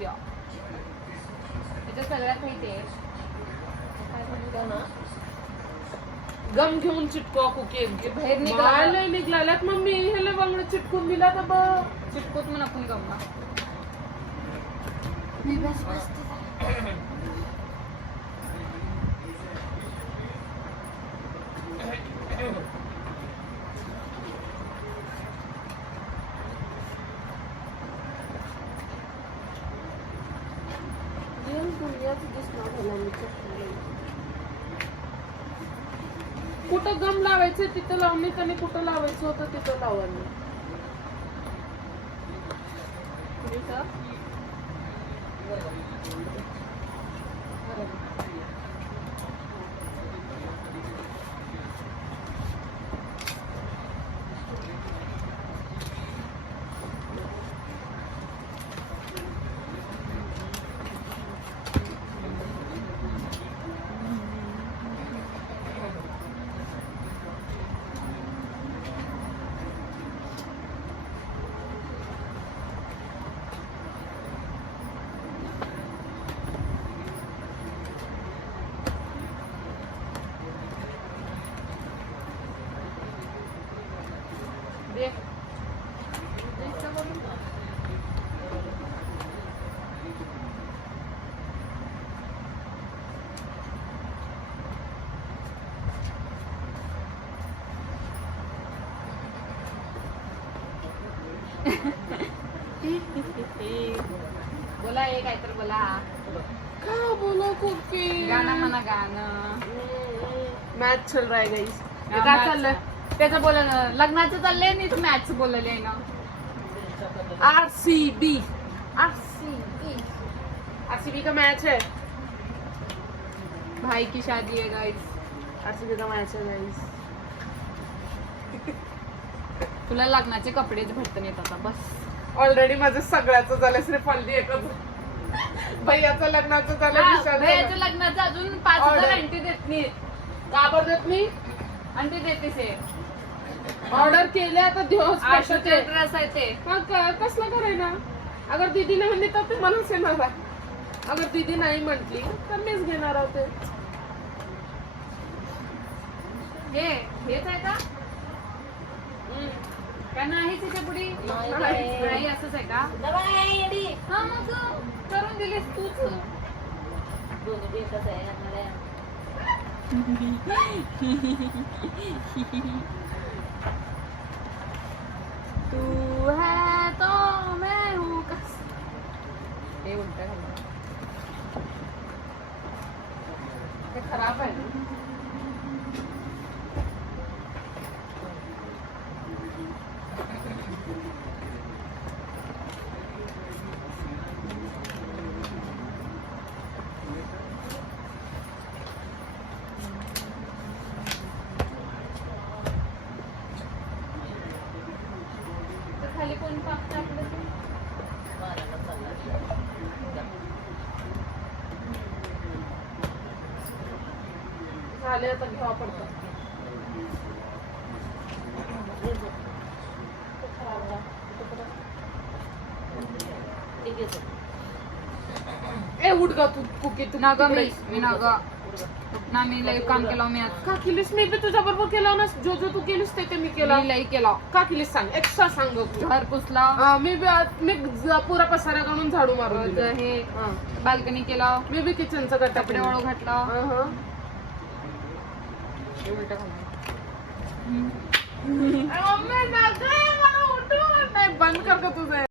द्या. त्याच्यात सगळ्यात माहिती आहे गम घेऊन चिटकवा कुकी बाहेर निघाला निघाल्यात मम्मी ह्याला बांगड चिटकून दिला तर बघ चिटकोत म्हणून आपण गम ना. कुठं गम लावायचं तिथं लावणे आणि कुठं लावायचं होतं तिथं लावणे. बोला एक काय तर बोला. का बोला कुकी गाणं म्हणा गाणं. मॅच चल रहा है गाइस. काय काय चाललंय त्याचं बोल. लग्नाचं चाललंय आणि तू मॅच बोलले ना. आरसीबी का मैच है. भाई की शादी है गाइस. आरसीबी का मैच है गाइस. तुला लग्नाचे कपडेच भेटत नाहीत आता बस. ऑलरेडी माझं सगळ्याचं झालं श्रीफालदी एकच. भैयाचं लग्नाचं झालं भैयाच्या लग्नाचं अजून 5,000 अंटी देत नाही. का बरं देत नाही. अंटी देतेस हे. ऑर्डर केले आता दिवस 800 ड्रेस आहे ते. मग कसलं करायला. अगर दीदी नाही म्हणली तर ते मलाच येणार आहे. अगर दीदी नाही म्हटली तर मीच घेणार होते. हेच आहे का काय नाही त्याच्या पुढे नाही असंच आहे का. हा मग करून दिलीस तूच. तू है तो मैं हूँ कस. हे उलट ते खराब आहे. खाली कोण पाक टाकलं ते? झाले आता घ्यावा पडतं. ए उठ गा तू कुकी तू ना ग मी ना ग ना मी लई काम केलं मी आज. का केलीस. मी बी तुझ्या बरोबर केलं ना. जो जो तू केलीस ते मी केलं. मी लई केलं. का केलीस सांग. एक्स्ट्रा सांग तू. घर पुसला. मी पुरा पसारा काढून झाडू मारून दिलं. हे बाल्कनी केला. मी बी किचनचा गट्टा कपडे वाळू घातला. मम्मी नाही बंद कर का तुझे.